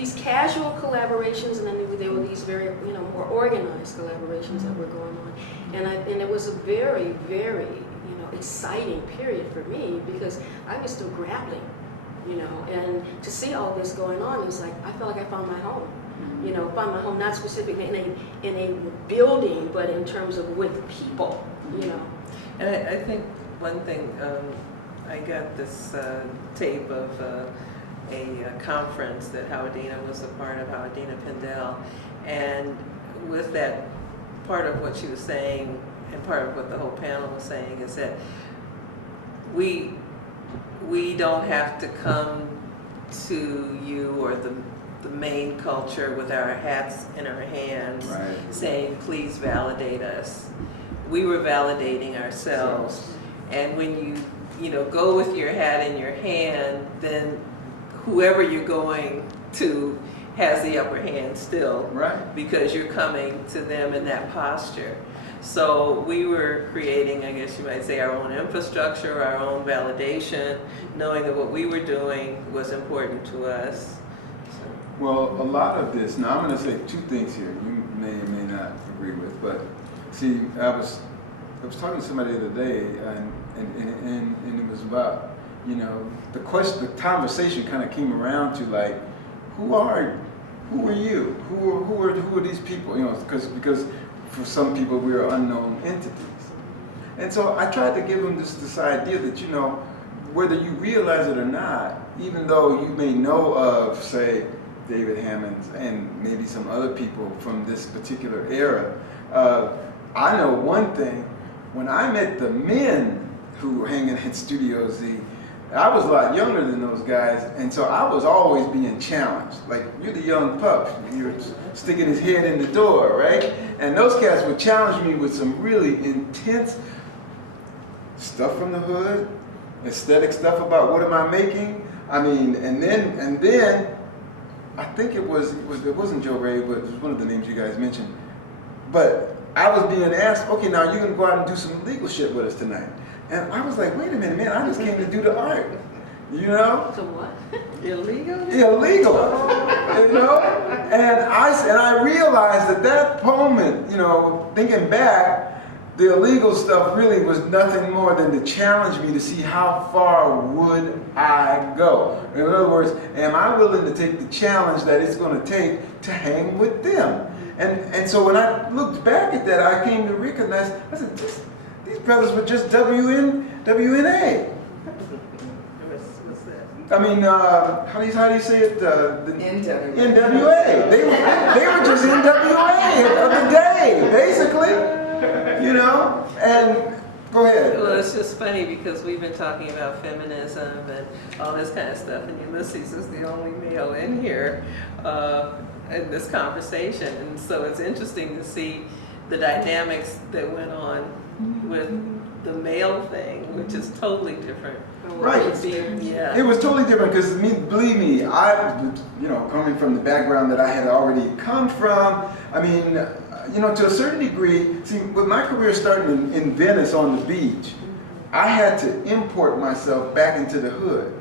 these casual collaborations, and then there were these very, more organized collaborations that were going on. And it was a very, very, exciting period for me because I was still grappling, and to see all this going on, it was like, I felt like I found my home. Found my home not specifically in a building, but in terms of with people, And I think one thing, I got this tape of a conference that Howardina was a part of, Howardina Pendel, and with that, part of what she was saying and part of what the whole panel was saying is that we don't have to come to you or the main culture with our hats in our hands, right, saying, please validate us. We were validating ourselves. And when you go with your hat in your hand, then whoever you're going to has the upper hand still, right, because you're coming to them in that posture. So we were creating, I guess you might say, our own infrastructure, our own validation, knowing that what we were doing was important to us. Well, a lot of this, now I'm going to say two things here you may or may not agree with, but see, I was talking to somebody the other day, and it was about, the conversation kind of came around to like, who are you? Who are these people? Because for some people we are unknown entities. And so I tried to give them this idea that, whether you realize it or not, even though you may know of, say, David Hammond and maybe some other people from this particular era, I know one thing. When I met the men who were hanging at Studio Z, I was a lot younger than those guys, and so I was always being challenged. Like, you're the young pup, you're sticking his head in the door, right? And those cats would challenge me with some really intense stuff from the hood, aesthetic stuff about what am I making. I mean, and then I think it wasn't Joe Ray, but it was one of the names you guys mentioned. But I was being asked, okay, now you're going to go out and do some legal shit with us tonight. And I was like, wait a minute, man, I just came to do the art. So what? Illegal? Illegal. And I realized at that moment, thinking back, the illegal stuff really was nothing more than to challenge me to see how far would I go. In other words, am I willing to take the challenge that it's going to take to hang with them? And so when I looked back at that, I came to recognize, I said, these brothers were just WNA. What's that? I mean, how do you say it? NWA. NWA. They were just NWA of the day, basically. And go ahead. Well, it's just funny because we've been talking about feminism and all this kind of stuff, and Ulysses is the only male in here in this conversation, and so it's interesting to see the dynamics that went on with the male thing, which is totally different. Right. Yeah. It was totally different because, believe me, I, coming from the background that I had already come from, I mean, to a certain degree, see, with my career starting in Venice on the beach, I had to import myself back into the hood.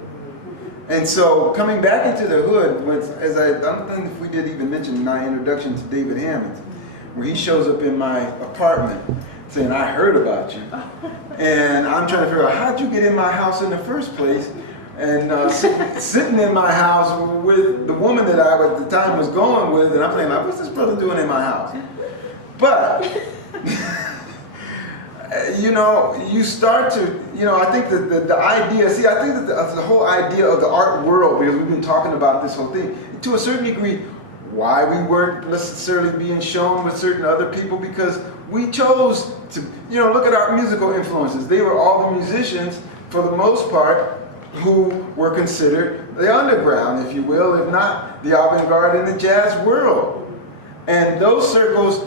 And so coming back into the hood, I don't think if we did even mention my introduction to David Hammond, where he shows up in my apartment saying, I heard about you. And I'm trying to figure out, how'd you get in my house in the first place? And sitting in my house with the woman that I at the time was going with, and I'm saying, like, what's this brother doing in my house? But, you start to, I think that the idea, I think that the whole idea of the art world, because we've been talking about this whole thing, to a certain degree, why we weren't necessarily being shown with certain other people, because we chose to, look at our musical influences. They were all the musicians, for the most part, who were considered the underground, if you will, if not the avant-garde in the jazz world. And those circles,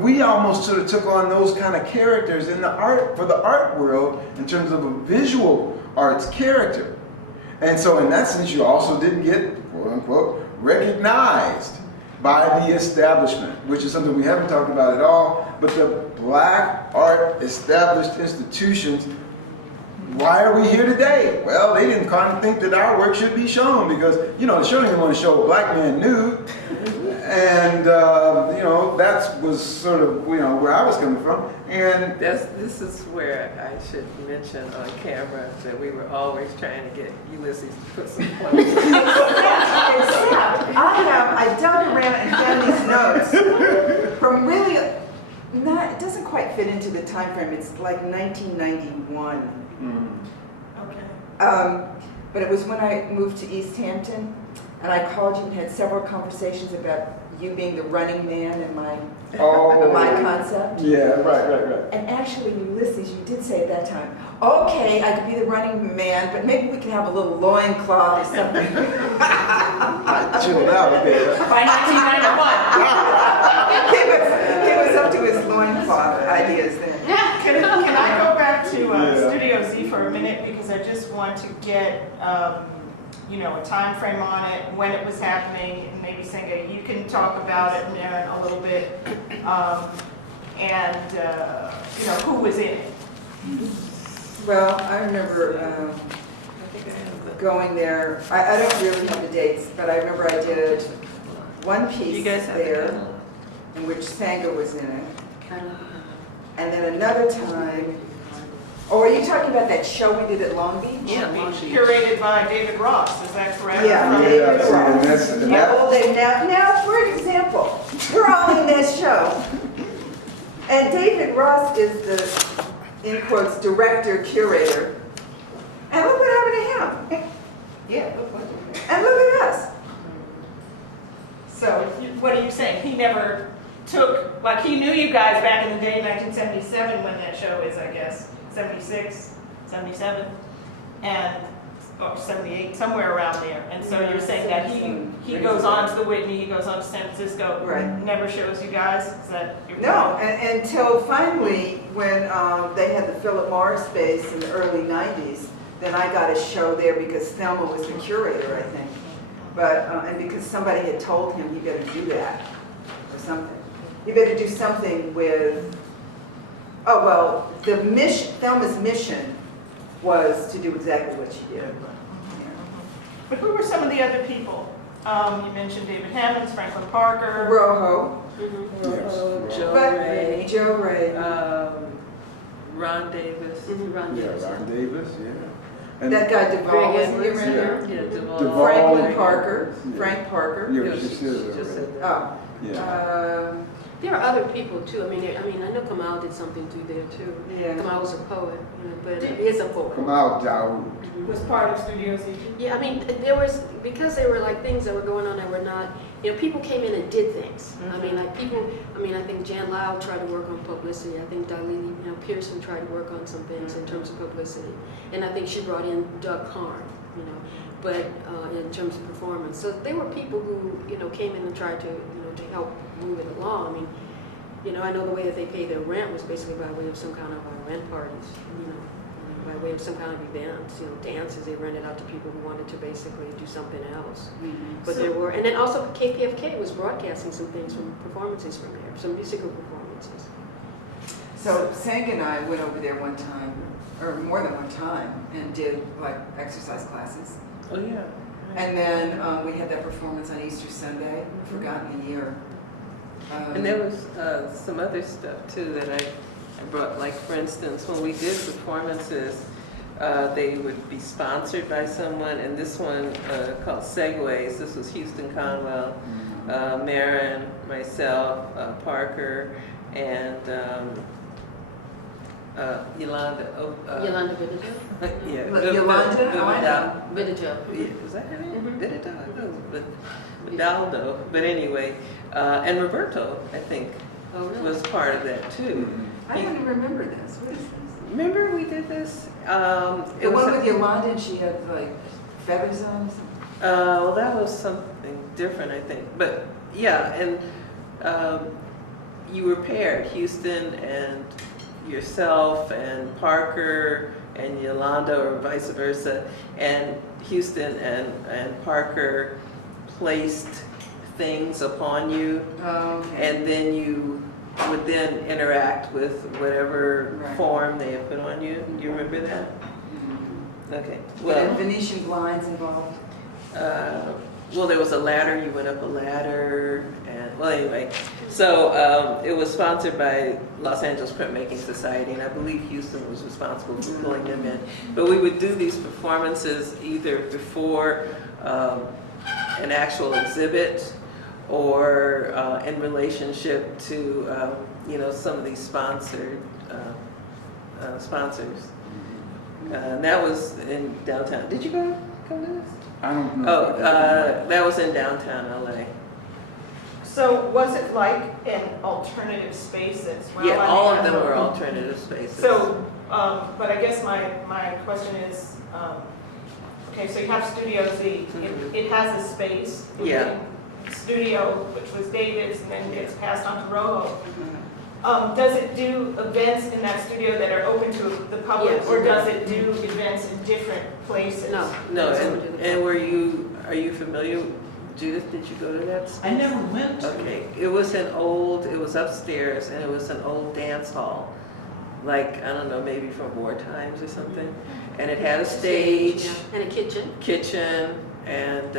we almost sort of took on those kind of characters in the art, for the art world, in terms of a visual arts character. And so in that sense, you also didn't get, quote unquote, recognized by the establishment, which is something we haven't talked about at all, but the black art established institutions why are we here today? Well, they didn't kind of think that our work should be shown because, you know, the show didn't want to show a black man nude. And, you know, that was sort of, you know, where I was coming from. And this is where I should mention on camera that we were always trying to get Ulysses to put some clothes. Except I dug around and found these notes from really, it doesn't quite fit into the time frame. It's like 1991. Okay. But it was when I moved to East Hampton, and I called you and had several conversations about you being the running man in my concept. Yeah, right. And actually, Ulysses, you did say at that time, okay, I could be the running man, but maybe we can have a little loincloth or something. I chilled out there. By 1991. He was up to his loincloth ideas then. Can I go back to Yeah. Studio Z for a minute, because I just want to get you know, a time frame on it, when it was happening, and maybe Senga, you can talk about it, Maren, a little bit, and you know, who was in it. Well, I remember going there. I don't really have the dates, but I remember I did one piece You guys have there in which Senga was in it. And then another time, oh, are you talking about that show we did at Long Beach? Yeah, Long Beach. Curated by David Ross, is that correct? Yeah, Yeah, David see, and Ross. that's- and Yeah, that- well, now, for example, we're all in this show. And David Ross is the, in quotes, director, curator. And look what happened to him. Yeah, look what you did. And look at us. So, what are you saying? He never took, like, he knew you guys back in the day, 1977, when that show is, I guess, 76, 77, and, or 78, somewhere around there. And so you're saying that he goes on to the Whitney, he goes on to San Francisco, Right. never shows you guys? Is that your No, point? and until finally, when they had the Philip Morris space in the early 90s, then I got a show there because Thelma was the curator, I think. But, and because somebody had told him he better do that, or something. He better do something with, oh, well, the mission, Thelma's mission was to do exactly what she did. But who were some of the other people? You mentioned David Hammonds, Franklin Parker. Rojo, Rojo, Joe but Ray, Joe Ray. Ron Davis. Yeah, Ron Davis, yeah. And That guy Duvall, Greg wasn't he Edwards, around there? Yeah, Duvall. Duvall. Franklin Yeah. Parker, Yeah. Frank Parker. Yeah, Yeah, she she said just said that. that. Oh, Yeah. There are other people too. I mean, I know Kamal did something through there too. yeah. Kamal was a poet, you know, but he is a poet. Come out, Dawood. Was part of Studio Z. Yeah, I mean, there was, because there were like things that were going on that were not, you know, people came in and did things. I mean, like people, I think Jan Lau tried to work on publicity. I think Dalili, you know, Pearson tried to work on some things in terms of publicity. And I think she brought in Doug Karn, you know, but in terms of performance. So there were people who, you know, came in and tried to, you know, to help move it along. I mean, you know, I know the way that they pay their rent was basically by way of some kind of rent parties, you know, by way of some kind of events, you know, dances they rented out to people who wanted to basically do something else. But there were, and then also KPFK was broadcasting some things from performances from there, some musical performances. So Senga and I went over there one time, or more than one time, and did like exercise classes. Oh, yeah. And then we had that performance on Easter Sunday, Forgotten the Year. And there was some other stuff too that I brought, like for instance, when we did performances, they would be sponsored by someone, and this one called Segways, this was Houston Conwell, Maren, myself, Parker, and Yolanda. Yolanda Vidal? Yeah. Yolanda? Vidal. Was that her name? Mhm. Vidal? No, Vidaldo. But anyway, and Roberto, I think, Oh, really? was part of that too. I don't even remember this. What is this? Remember we did this? It The was one with Yolanda and she had like feathers on or something? well, that was something different, I think. But yeah, and you were paired, Houston and yourself and Parker and Yolanda, or vice versa, and Houston and Parker placed things upon you, and then you would then interact with whatever Right. form they had put on you. You remember that? Okay, And well, Venetian blinds involved. well, there was a ladder, you went up a ladder, and, well, anyway. So it was sponsored by Los Angeles Printmaking Society, and I believe Houston was responsible for pulling them in. But we would do these performances either before an actual exhibit or in relationship to, you know, some of these sponsored sponsors. And that was in downtown. Did you come to this? I don't know. Oh, that was in downtown LA. So was it like an alternative space as well? Yeah, I all mean, of them were alternative spaces. So, but I guess my question is, okay, so you have Studio Z. It has a space. Yeah. Studio, which was David's, and then gets passed on to Rojo. Does it do events in that studio that are open to the public, Yes. or does it do events in different places? No. No, that's what we do the and are you familiar, Judith, did you go to that? I never went to Okay, it was upstairs, and it was an old dance hall, like, I don't know, maybe from war times or something. And it had a stage, yeah. And a kitchen. and,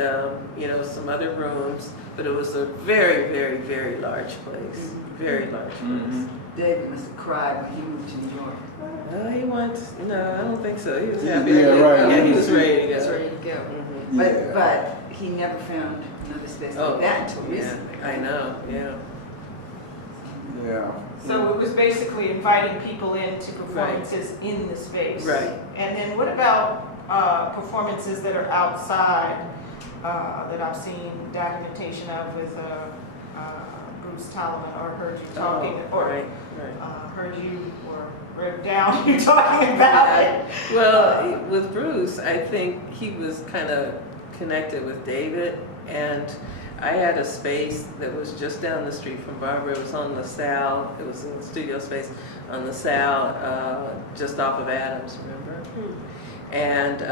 you know, some other rooms, but it was a very, very, very large place, very large place. Mhm. David must have cried when he moved to New York. No, I don't think so. He was Yeah, happy to go. right. Yeah, he was ready to He was go. ready to go. Mhm. Yeah. But he never found another space Oh, like that until yeah, recently. I know, yeah. Yeah. So it was basically inviting people into performances in the space. Right. And then what about performances that are outside that I've seen documentation of with Bruce Talman, or heard you talking, or Right. heard you or read down you talking about it? Well, with Bruce, I think he was kind of connected with David, and I had a space that was just down the street from Barbara. It was on LaSalle. It was in the studio space on LaSalle, just off of Adams, remember? And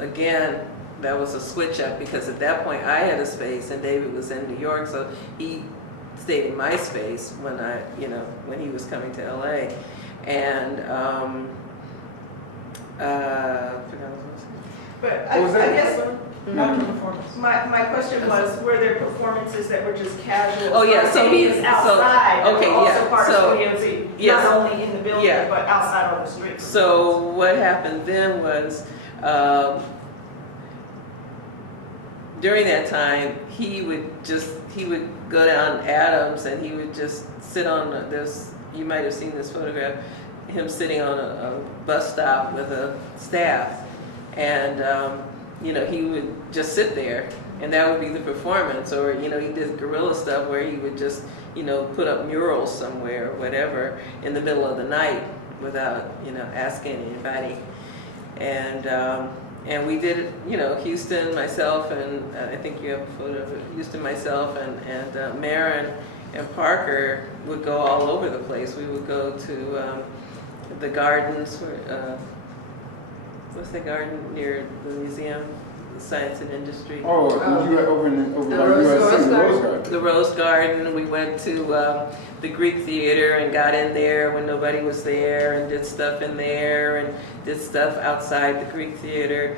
again, that was a switch up, because at that point I had a space and David was in New York, so he stayed in my space when when he was coming to LA. And I forgot what I was gonna say. But What was I that? guess after performance. my question was, were there performances that were just casual? Oh, yeah, so he- spontaneous outside, so- okay, that were also yeah, part so- of Studio Z, yes. not only in the building, Yeah. but outside on the street? So what happened then was, during that time, he would go down Adams, and he would just sit on this. You might have seen this photograph, him sitting on a bus stop with a staff, and he would just sit there, and that would be the performance. Or he did guerrilla stuff where he would just put up murals somewhere or whatever in the middle of the night without asking anybody. And we did it, Houston, myself, and I think you have a photo of it. Houston, myself, and Maren and Parker would go all over the place. We would go to the gardens, what's the garden near the museum, the Science and Industry? Oh, you were over The by Rose USC, Garden. The Rose Garden. We went to the Greek Theater and got in there when nobody was there, and did stuff in there, and did stuff outside the Greek Theater.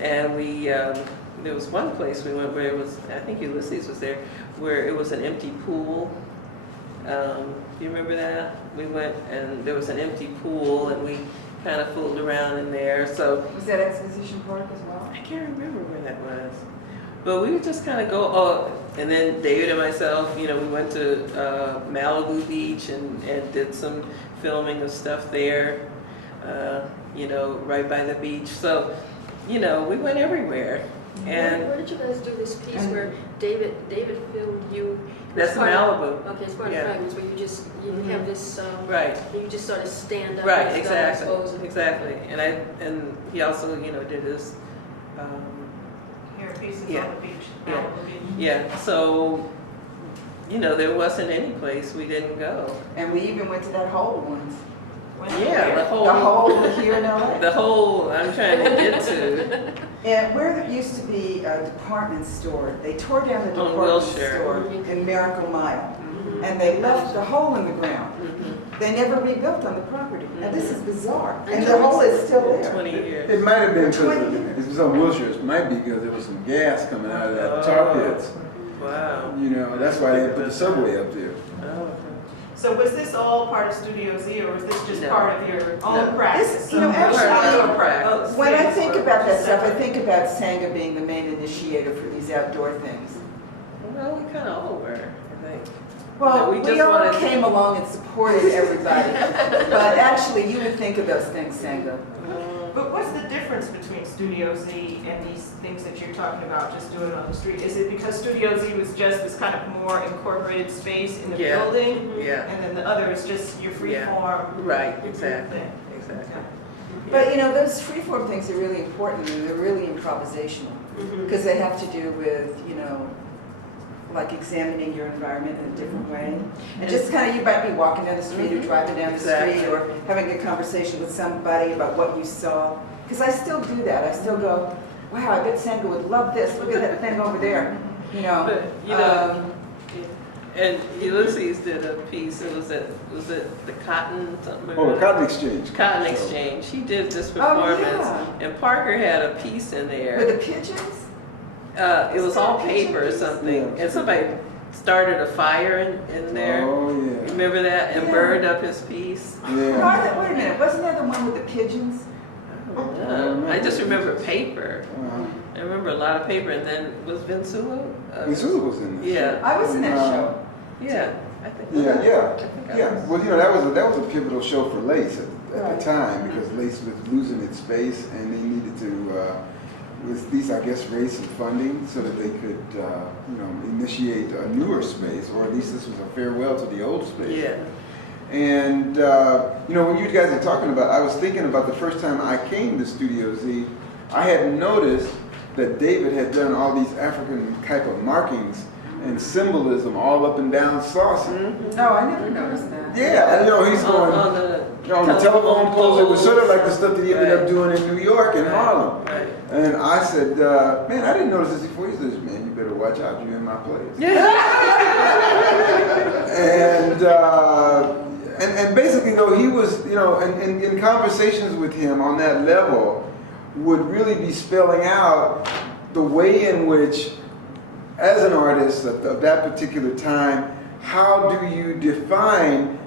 And we there was one place we went where it was, I think Ulysses was there, where it was an empty pool. Do you remember that? We went and there was an empty pool, and we kind of fooled around in there. So Was that Exposition Park as well? I can't remember where that was. But we would just kind of go, and then David and myself, we went to Malibu Beach and did some filming of stuff there, right by the beach. So, we went everywhere. And Where did you guys do this piece where David filmed you? that's It's part Malibu. of- Okay, it's part Yeah. of fragments where you have this, Right. you just sort of stand up. Right, and exactly, expose it. exactly. And he also, did his, Here, pieces Yeah. on the beach, Yeah. Malibu Beach. yeah. So, there wasn't any place we didn't go. And we even went to that hole once. When Yeah, where? the whole, The hole here in LA. the whole. I'm trying to get to. And where there used to be a department store, they tore down the On department Wilshire. store in Miracle Mile. and they left the hole in the ground. They never rebuilt on the property. Now this is bizarre, and the hole is still there. 20 years. It might have been because 20 years. it was on Wilshire. It might be because there was some gas coming out of that tar pits. Wow. You know, that's why they put the subway up there. Oh, So was this all part of Studio Z, or was this just No. part of your own practice? This, you know, actually, practice. when I think about that stuff, I think about Senga being the main initiator for these outdoor things. Well, we kind of all were, I think. Well, No, we just all wanted- came along and supported everybody. But actually, you would think of those things, Senga. But what's the difference between Studio Z and these things that you're talking about, just doing on the street? Is it because Studio Z was just this kind of more incorporated space in the Yeah. building? Yeah. And then the other is just your free Yeah. form Right, exactly. thing? Exactly. But you know, those freeform things are really important, and they're really improvisational. Because they have to do with, you know, like examining your environment in a different way. And just kind of, you might be walking down the street or driving down the street Exactly. or having a conversation with somebody about what you saw. Because I still do that. I still go, wow, I bet Senga would love this. Look at that thing over there. You know. But, you know, and Ulysses did a piece, was it the Cotton something? Oh, the Cotton Exchange. Cotton Exchange. He did this Oh, performance, yeah. and Parker had a piece in there. With the pigeons? It was all paper or something, Yeah. and somebody started a fire in there. Oh, yeah. Remember that? And Yeah. burned up his piece. No, Yeah. wait a minute. Wasn't that the one with the pigeons? I just remember paper. Uh, I remember a lot of paper, and then was Vinsula? Missoula was in this. Yeah, I was in that show. yeah. I think. Yeah, yeah, I think I yeah. was. Well, you know, that was a pivotal show for Lace at Right. the time because Lace was losing its space and they needed to, with these, I guess, raise some funding so that they could, you know, initiate a newer space, or at least this was a farewell to the old space. Yeah. And, you know, when you guys are talking about, I was thinking about the first time I came to Studio Z, I had noticed that David had done all these African type of markings and symbolism all up and down saucer. No, I never noticed that. Yeah, and, you know, he's going On the on the telephone poles. It was sort of like the stuff that he ended up Right. doing in New York and Harlem. Right. And I said, man, I didn't notice this before. He says, man, you better watch out. You're in my place. Yeah. And basically, though, he was, you know, in conversations with him on that level, would really be spelling out the way in which, as an artist of that particular time, how do you define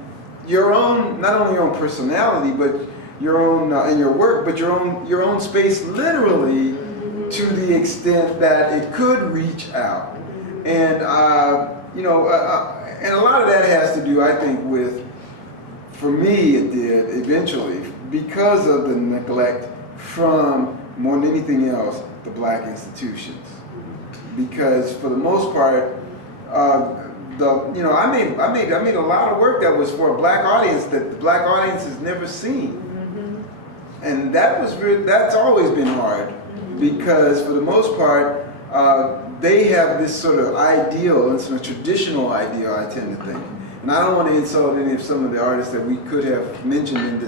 your own, not only your own personality, but your own in your work, but your own space, literally, to the extent that it could reach out, and you know, and a lot of that has to do, I think, with, for me, it did eventually because of the neglect from more than anything else, the black institutions, because for the most part, you know, I made a lot of work that was for a black audience that the black audience has never seen, and that's always been hard, because for the most part, they have this sort of ideal, it's a traditional ideal, I tend to think, and I don't want to insult any of some of the artists that we could have mentioned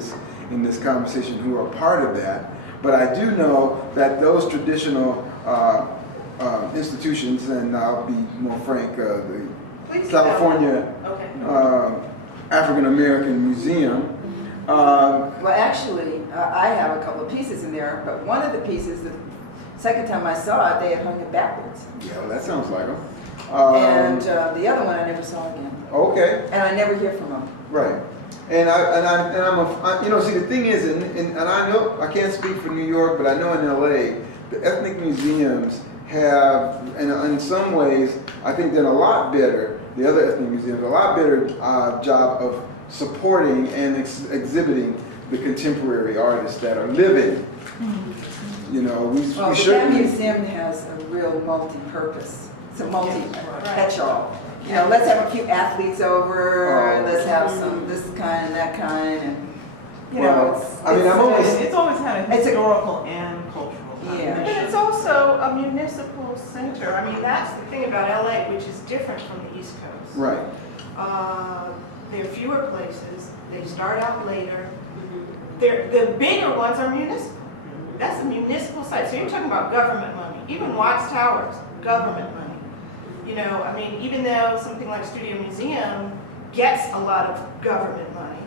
in this conversation who are part of that, but I do know that those traditional institutions, and I'll be more frank, the California African American Museum. Well, actually, I have a couple of pieces in there, but one of the pieces, the second time I saw it, they had hung it backwards. Yeah, well, that sounds like them. And the other one I never saw again. Okay, And I never hear from them. right. And you know, see, the thing is, and I know I can't speak for New York, but I know in LA, the ethnic museums have, and in some ways, I think done a lot better. The other ethnic museums, a lot better job of supporting and exhibiting the contemporary artists that are living. You know, we Well, should. that museum has a real multi-purpose. It's a multi-catch-all. You know, let's have a few athletes over, Oh. let's have some this kind and that kind, and, you Well, know, I mean, I'm only. It's always had a It's a- historical and cultural Yeah. But connection. it's also a municipal center. I mean, that's the thing about LA, which is different from the East Coast. Right. There are fewer places. They start out later. The bigger ones are municipal. That's a municipal site. So you're talking about government money. Even Watts Towers, government money. You know, I mean, even though something like Studio Museum gets a lot of government money,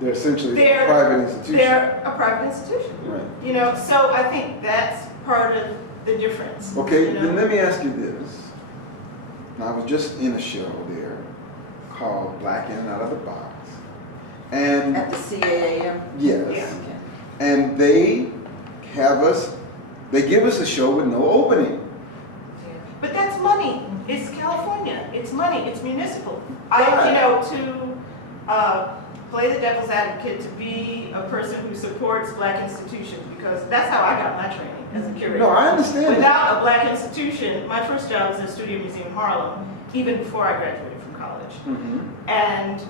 They're essentially they're- a private institution. they're a private institution. Right. You know, so I think that's part of the difference. Okay, you know? then let me ask you this. Now, I was just in a show there called Black In and Out of the Box. And At the CAAM? yes, Yeah. and they give us a show with no opening. But that's money. It's California. It's money. It's municipal. Right. You know, to play the devil's advocate, to be a person who supports Black institutions, because that's how I got my training as a curator. No, I understand that. Without a Black institution, my first job was at Studio Museum Harlem, even before I graduated from college. Mm-hmm. And,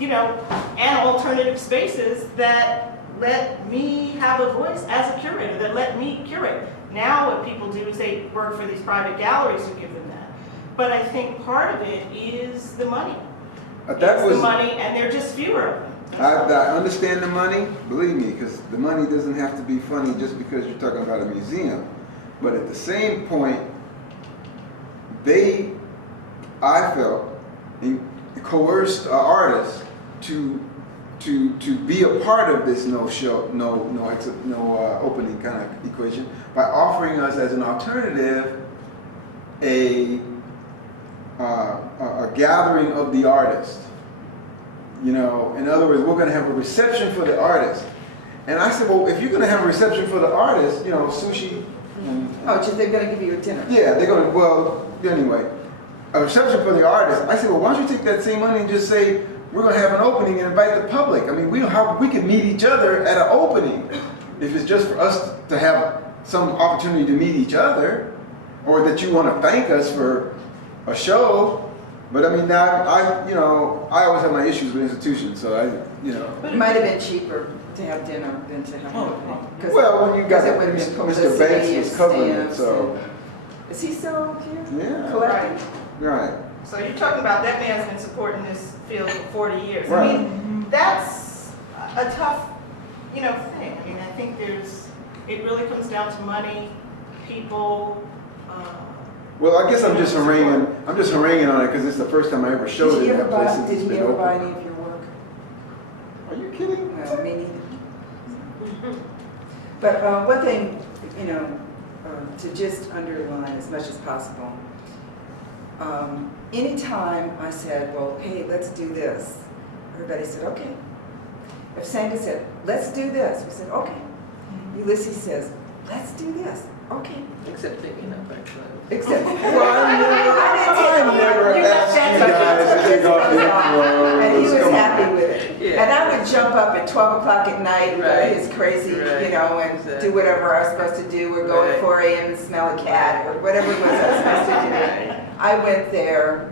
you know, and alternative spaces that let me have a voice as a curator, that let me curate. Now what people do is they work for these private galleries who give them that. But I think part of it is the money. That was the money, and there are just fewer of them. I understand the money, believe me, because the money doesn't have to be funny just because you're talking about a museum. But at the same point, I felt, coerced artists to be a part of this no opening kind of equation by offering us as an alternative a gathering of the artist. You know, in other words, we're going to have a reception for the artist. And I said, well, if you're going to have a reception for the artist, you know, sushi. Oh, so they're going to give you a dinner? Yeah, they're going to, well, anyway, a reception for the artist. I said, well, why don't you take that same money and just say, we're going to have an opening and invite the public. I mean, we can meet each other at an opening. If it's just for us to have some opportunity to meet each other, or that you want to thank us for a show. But I mean, now I always have my issues with institutions, so It might have been cheaper to have dinner than to have an opening. Well, when you got it would have been Mr. Banks publicity was and covering it, stamps so and- Is he still here? yeah, Collecting? right. So you're talking about that man's been supporting this field for 40 years. Right. I mean, that's a tough, thing. I mean, I think it really comes down to money, people. Well, I guess I'm just haranguing on it because it's the first time I ever showed Did it he in ever that place buy, since did it's he been ever buy open. any of your work? Are you kidding? No, me neither. But one thing, to just underline as much as possible, anytime I said, well, hey, let's do this, everybody said, okay. If Senga said, let's do this, we said, okay. Ulysses says, let's do this, okay. Except picking up actually. Except, Well, I never You asked left you guys to take off your and he clothes. was Come happy on. with it. Yeah. And I would jump up at 12 o'clock at night and go Right. his crazy, Right. and Exactly. do whatever I was supposed to do, or go Right. at 4 a.m. and smell a cat, or whatever it was I was supposed to do. I went there,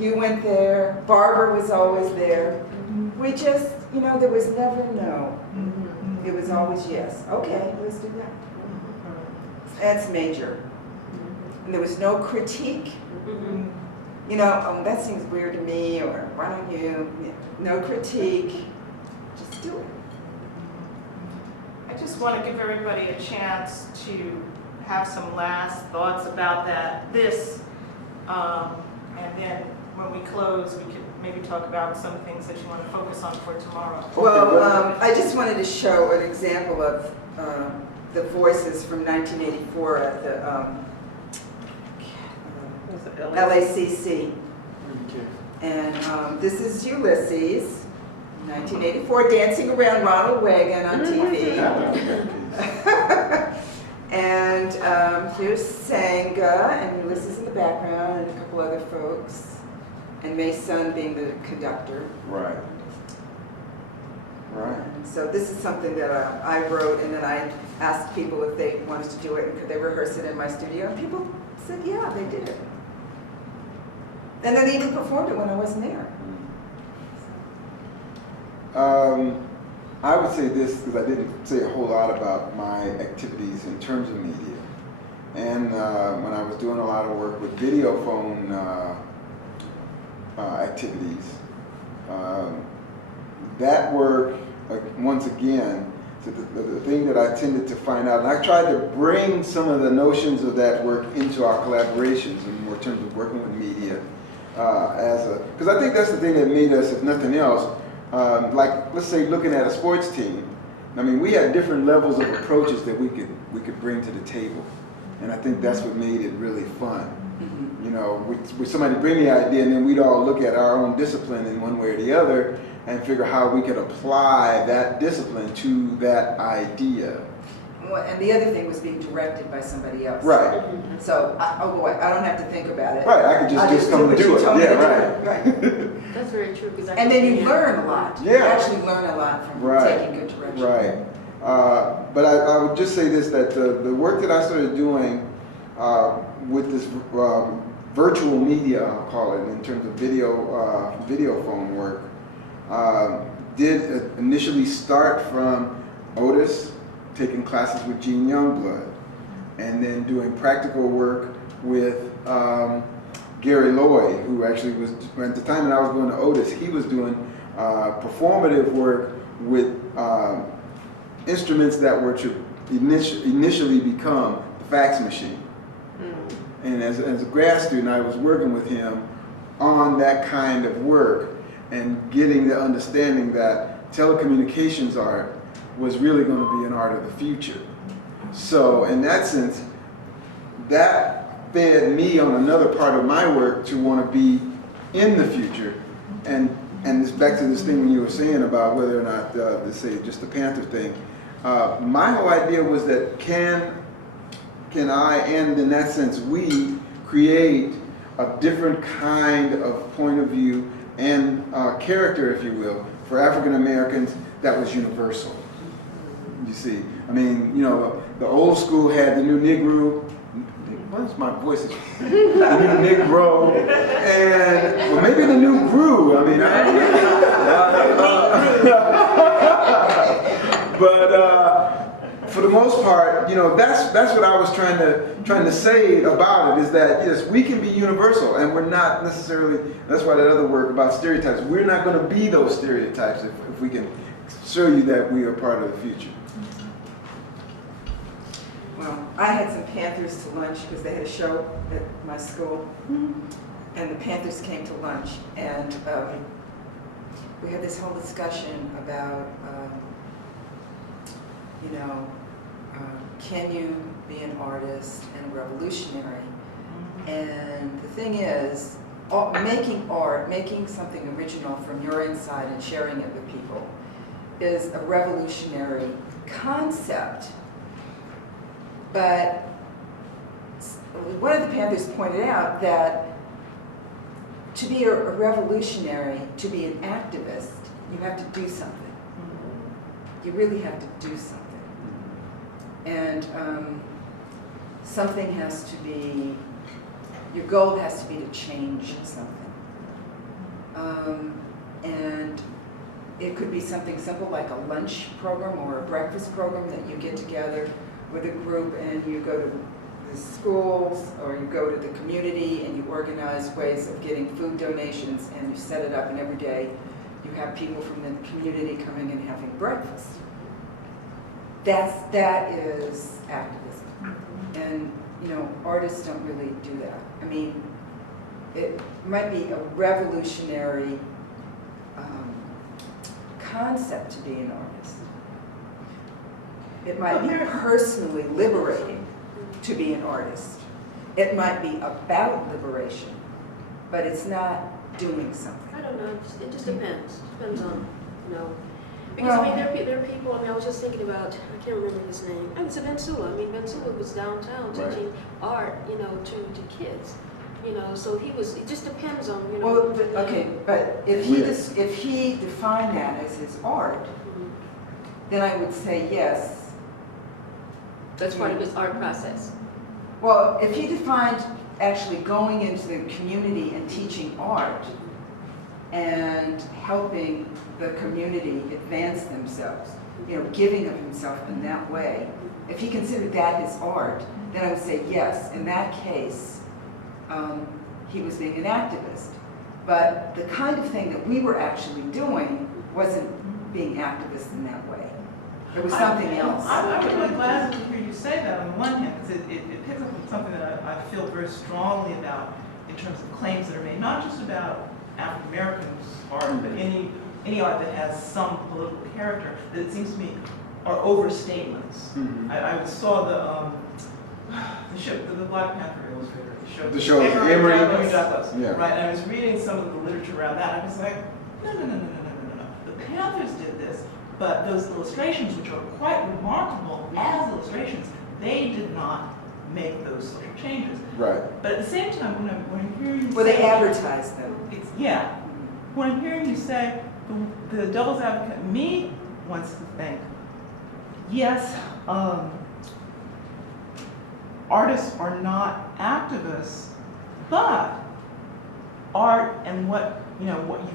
you went there, Barbara was always there. We just, there was never no. It was always yes. Okay, let's do that. That's major. And there was no critique. That seems weird to me, or why don't you? No critique. Just do it. I just want to give everybody a chance to have some last thoughts about this. And then when we close, we could maybe talk about some things that you want to focus on for tomorrow. Well, I just wanted to show an example of the voices from 1984 at the Was it LACC. Okay. And this is Ulysses, 1984, dancing around Ronald Reagan on TV. And here's Senga and Ulysses in the background, and a couple other folks, and May Sun being the conductor. Right. Right. And so this is something that I wrote, and then I asked people if they wanted to do it, and could they rehearse it in my studio, and people said, yeah, they did it. And then they even performed it when I wasn't there. I would say this because I didn't say a whole lot about my activities in terms of media. And when I was doing a lot of work with video phone activities, that work, once again, the thing that I tended to find out, and I tried to bring some of the notions of that work into our collaborations in more terms of working with media, because I think that's the thing that made us, if nothing else, like let's say looking at a sports team. I mean, we had different levels of approaches that we could bring to the table, and I think that's what made it really fun. You know, with somebody bring the idea, and then we'd all look at our own discipline in one way or the other, and figure how we could apply that discipline to that idea. Well, and the other thing was being directed by somebody else. Right. So, I don't have to think about it. Right. I could just come and do it. Yeah. Right. That's very true. Because And then you learn a lot. Yeah. You actually learn a lot from taking good direction. Right. But I would just say this, that the work that I started doing with this virtual media, I'll call it, in terms of video phone work, did initially start from Otis, taking classes with Gene Youngblood, and then doing practical work with Gary Lloyd, who actually was, at the time that I was going to Otis, he was doing performative work with instruments that were to initially become the fax machine. And as a grad student, I was working with him on that kind of work and getting the understanding that telecommunications art was really going to be an art of the future. So in that sense, that fed me on another part of my work to want to be in the future. And it's back to this thing when you were saying about whether or not, let's say, just the Panther thing. My whole idea was that can I, and in that sense we, create a different kind of point of view and character, if you will, for African Americans that was universal. You see, I mean, you know, the old school had the new Negro. What's my voice? The new Negro, and well, maybe the new Gru. I mean, but for the most part, you know, that's what I was trying to say about it, is that yes, we can be universal, and we're not necessarily. That's why that other work about stereotypes. We're not going to be those stereotypes if we can show you that we are part of the future. Well, I had some Panthers to lunch because they had a show at my school, and the Panthers came to lunch, and we had this whole discussion about, can you be an artist and a revolutionary? And the thing is, making art, making something original from your inside and sharing it with people is a revolutionary concept. But one of the Panthers pointed out that to be a revolutionary, to be an activist, you have to do something. You really have to do something. And something has to be, your goal has to be to change something. And it could be something simple like a lunch program or a breakfast program that you get together with a group and you go to the schools or you go to the community and you organize ways of getting food donations and you set it up, and every day you have people from the community coming and having breakfast. That is activism. And artists don't really do that. I mean, it might be a revolutionary concept to be an artist. It might be personally liberating to be an artist. It might be about liberation, but it's not doing something. I don't know. It just depends. Depends on, Because, there are people, I was just thinking about, I can't remember his name. It's Bensula. Bensula was downtown teaching art, to kids. So it just depends on, Well, but if he defined that as his art, then I would say yes. That's part of his art process. Well, if he defined actually going into the community and teaching art and helping the community advance themselves, giving of himself in that way, if he considered that his art, then I would say yes. In that case, he was being an activist. But the kind of thing that we were actually doing wasn't being activists in that way. It was something else. I'm really glad to hear you say that on the one hand, because it picks up on something that I feel very strongly about in terms of claims that are made, not just about African Americans art, but any art that has some political character, that it seems to me are overstatements. I saw the Black Panther illustrator. The show Emory Emory Douglas. Yeah. Right, and I was reading some of the literature around that. I was like, no. The Panthers did this, but those illustrations, which are quite remarkable as illustrations, they did not make those social changes. Right. But at the same time, when I'm hearing you Well, they say, advertised them. yeah, when I'm hearing you say the devil's advocate in me wants to think, yes, artists are not activists, but art and what you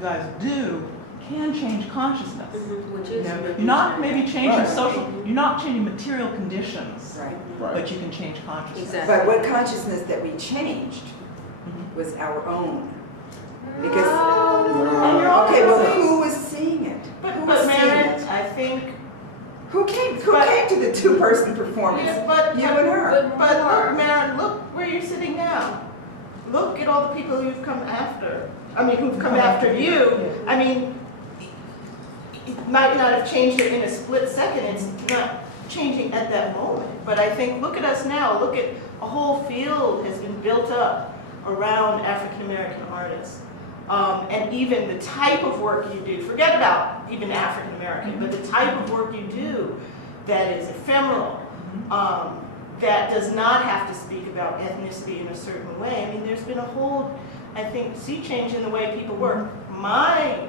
guys do can change consciousness. Which You is know, you're not maybe changing Right. you're not changing material conditions, Right. Right. but you can change consciousness. Exactly. But what consciousness that we changed Mhm. was our own. Because, And you're all okay, well, right. who was seeing it? Who was But seeing Maren, it? I think, Who came but- to the two-person performance? yeah, but You and her. But look, Maren, look where you're sitting now. Look at all the people who've come after. I mean, who've come after you. I mean, it might not have changed it in a split second. It's not changing at that moment. But I think, look at us now. Look at a whole field has been built up around African American artists. And even the type of work you do, forget about even African American, but the type of work you do that is ephemeral, that does not have to speak about ethnicity in a certain way. I mean, there's been a whole, I think, sea change in the way people work. My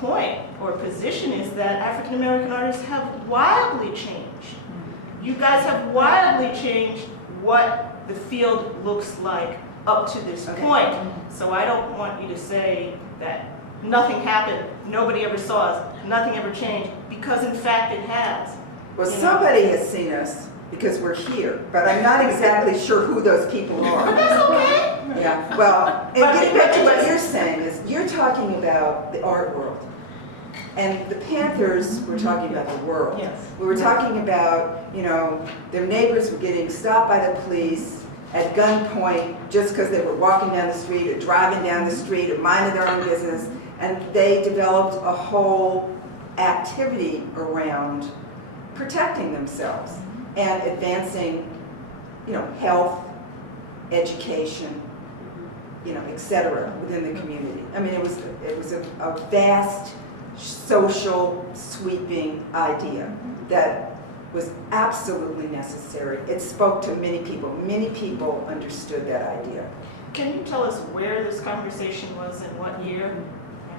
point or position is that African American artists have wildly changed. You guys have wildly changed what the field looks like up to this Okay. point. So I don't want you to say that nothing happened, nobody ever saw us, nothing ever changed, because in fact it has. Well, You know? somebody has seen us because we're here, but I'm not exactly sure who those people But are. that's okay. Yeah, well, and But- getting back to but what just- you're saying is, you're talking about the art world. And the Panthers were talking about the world. Yes. We were talking about, their neighbors were getting stopped by the police at gunpoint just because they were walking down the street or driving down the street or minding their own business. And they developed a whole activity around protecting themselves and advancing, health, education, et cetera, within the community. I mean, it was a vast social sweeping idea that was absolutely necessary. It spoke to many people. Many people understood that idea. Can you tell us where this conversation was and what year?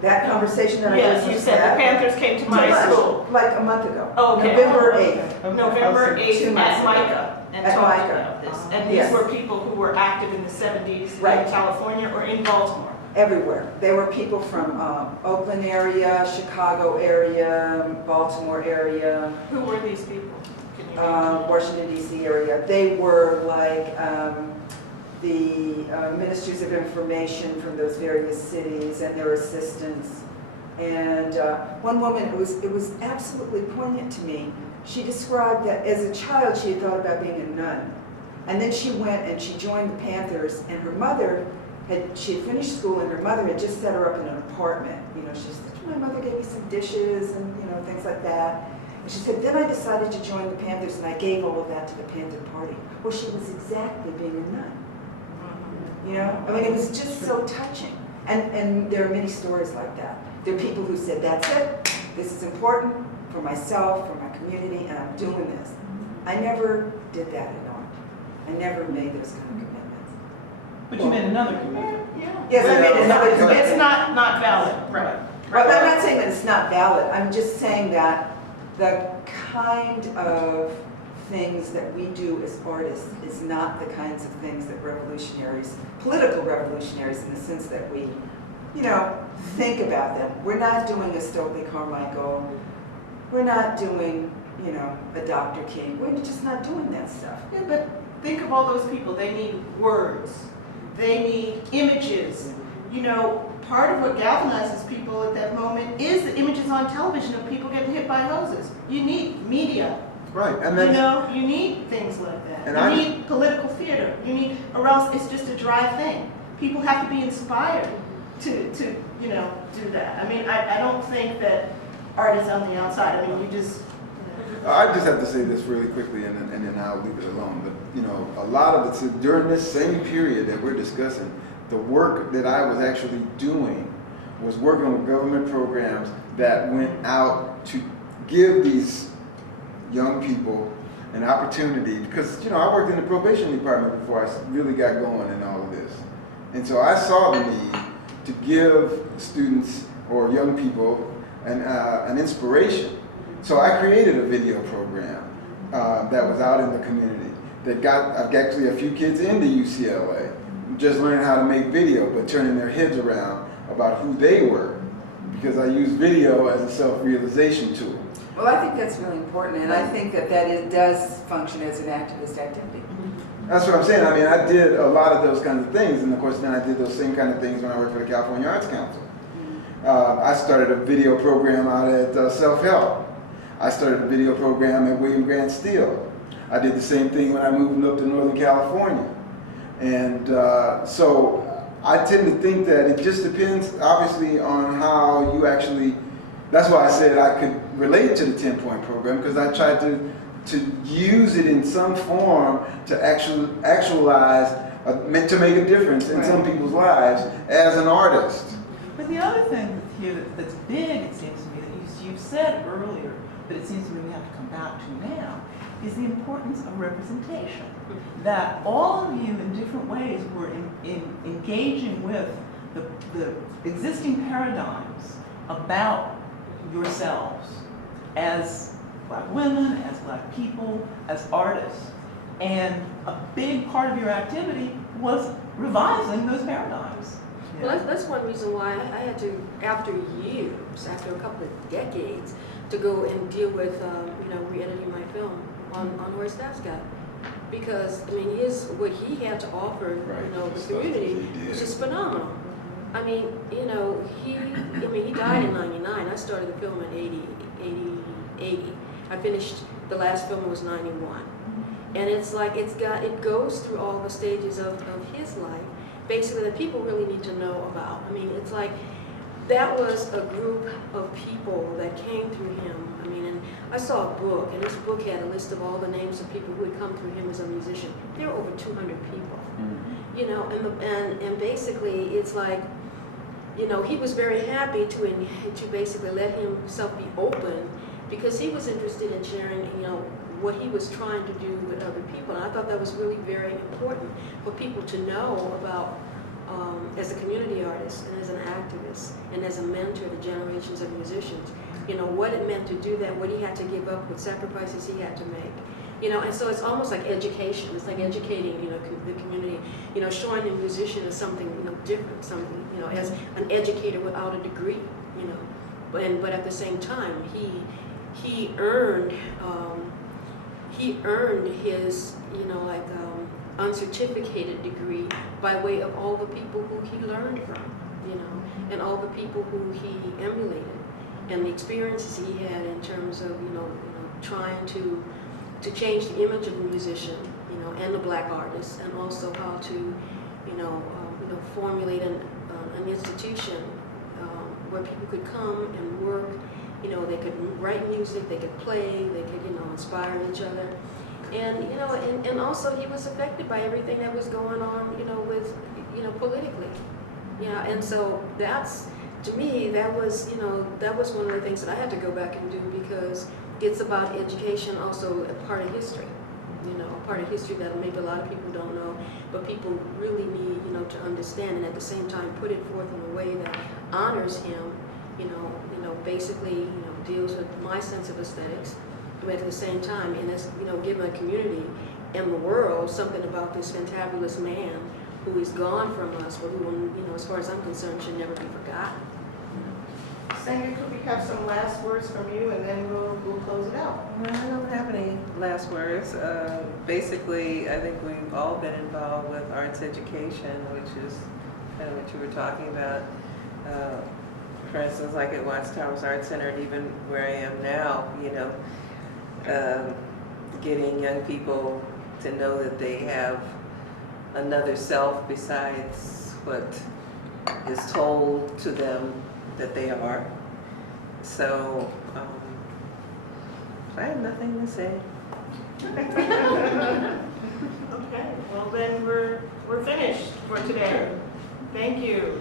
That conversation that I Yes, just you said the Panthers came to my school. like a month ago. Okay. November 8th. November 8th 2 months at ago. MICA and At talked MICA. about this. And these Yes. were people who were active in the 70s Right. in California or in Baltimore. Everywhere. There were people from Oakland area, Chicago area, Baltimore area, Who were these people? Can you name Washington D.C. area. They were like the ministries of information from those various cities and their assistants. And one woman, it was absolutely poignant to me. She described that as a child she had thought about being a nun. And then she went and she joined the Panthers, and her mother she had finished school, and her mother had just set her up in an apartment. She said, my mother gave me some dishes and things like that. And she said, then I decided to join the Panthers, and I gave all of that to the Panther Party. Well, she was exactly being a nun. I mean, it was just so touching. And there are many stories like that. There are people who said, that's it, this is important for myself, for my community, and I'm doing this. I never did that in art. I never made those kind of commitments. But you made another commitment. Yeah. Yes, I made another commitment. It's not valid. Right. Well, I'm not saying that it's not valid. I'm just saying that the kind of things that we do as artists is not the kinds of things that revolutionaries, political revolutionaries, in the sense that we, think about them. We're not doing a Stokely Carmichael. We're not doing, a Dr. King. We're just not doing that stuff. Yeah, but think of all those people. They need words. They need images. you know, part of what galvanizes people at that moment is the images on television of people getting hit by hoses. You need media. Right, and You that's, know, you need things like that. And You need political theater. You need, or else it's just a dry thing. People have to be inspired to you know, do that. I mean, I don't think that art is on the outside. I mean, you just. I just have to say this really quickly, and then I'll leave it alone. But you know, a lot of it during this same period that we're discussing, the work that I was actually doing was working with government programs that went out to give these young people an opportunity, because you know I worked in the probation department before I really got going in all of this, and so I saw the need to give students or young people an inspiration. So I created a video program that was out in the community that got actually a few kids into UCLA, just learning how to make video, but turning their heads around about who they were, because I use video as a self-realization tool. Well, I think that's really important, and I think that does function as an activist activity. That's what I'm saying. I mean, I did a lot of those kinds of things, and of course then I did those same kind of things when I worked for the California Arts Council. I started a video program out at Self-Help. I started a video program at William Grant Steel. I did the same thing when I moved up to Northern California. And so I tend to think that it just depends, obviously, on how you actually, that's why I said I could relate to the 10-point program, because I tried to use it in some form to actualize, to make a difference in some people's lives as an artist. But the other thing here that's big, it seems to me, that you've said earlier, but it seems to me we have to come back to now, is the importance of representation. That all of you in different ways were engaging with the existing paradigms about yourselves as Black women, as Black people, as artists. And a big part of your activity was revising those paradigms. Well, that's one reason why I had to, after years, after a couple of decades, to go and deal with, you know, re-editing my film on Where Stats Got. Because, I mean, what he had to offer, you know, the community was just phenomenal. I mean, you know, he died in '99. I started the film in 80. I finished, the last film was 91. And it's like, it goes through all the stages of his life, basically, that people really need to know about. I mean, it's like, that was a group of people that came through him. I mean, and I saw a book, and this book had a list of all the names of people who had come through him as a musician. There were over 200 people, you know, and basically, it's like, you know, he was very happy to basically let himself be open, because he was interested in sharing, you know, what he was trying to do with other people. And I thought that was really very important for people to know about, as a community artist and as an activist and as a mentor to generations of musicians, you know, what it meant to do that, what he had to give up, what sacrifices he had to make. You know, and so it's almost like education. It's like educating, you know, the community, you know, showing the musician as something, you know, different, something, you know, as an educator without a degree, you know. But at the same time, he earned his, you know, like uncertificated degree by way of all the people who he learned from, you know, and all the people who he emulated, and the experiences he had in terms of, you know trying to change the image of the musician, you know, and the Black artist, and also how to, you know, formulate an institution where people could come and work. You know, they could write music, they could play, they could, you know, inspire each other. And, you know, and also he was affected by everything that was going on, you know, with, you know, politically. Yeah, and so that's, to me, that was, you know, that was one of the things that I had to go back and do, because it's about education, also a part of history. You know, a part of history that maybe a lot of people don't know, but people really need, you know, to understand, and at the same time put it forth in a way that honors him, you know, basically, you know, deals with my sense of aesthetics, but at the same time, and it's, you know, giving a community and the world something about this fantabulous man who is gone from us, but who, you know, as far as I'm concerned, should never be forgotten. Senga, could we have some last words from you, and then we'll close it out? Well, I don't have any last words. Basically, I think we've all been involved with arts education, which is kind of what you were talking about. For instance, like at Watchtowers Art Center, and even where I am now, you know, getting young people to know that they have another self besides what is told to them that they are. So I have nothing to say. Okay, well then we're finished for today. Thank you.